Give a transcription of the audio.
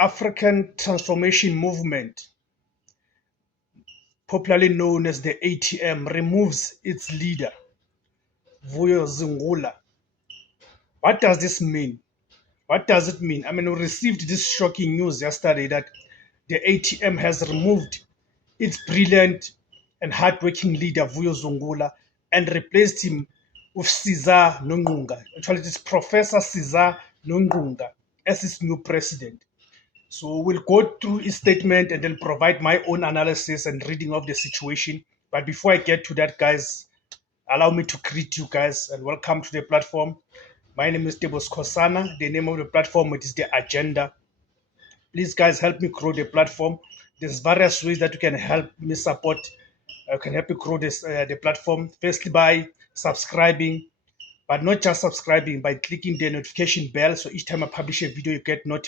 African Transformation Movement, popularly known as the ATM, removes its leader, Vuyo Zingula. What does this mean? What does it mean? I mean, we received this shocking news yesterday that the ATM has removed its brilliant and hardworking leader, Vuyo Zungula, and replaced him with Caesar Nongunga. Actually, it is Professor Caesar Nongunga as his new president. So we'll go through his statement and then provide my own analysis and reading of the situation. But before I get to that, guys, allow me to greet you guys and welcome to the platform. My name is Debos Kosana. The name of the platform it is the Agenda. Please, guys, help me grow the platform. There's various ways that you can help me support. Can help me grow the platform. Firstly, by subscribing, but not just subscribing, by clicking the notification bell. So each time I publish a video, you get notified.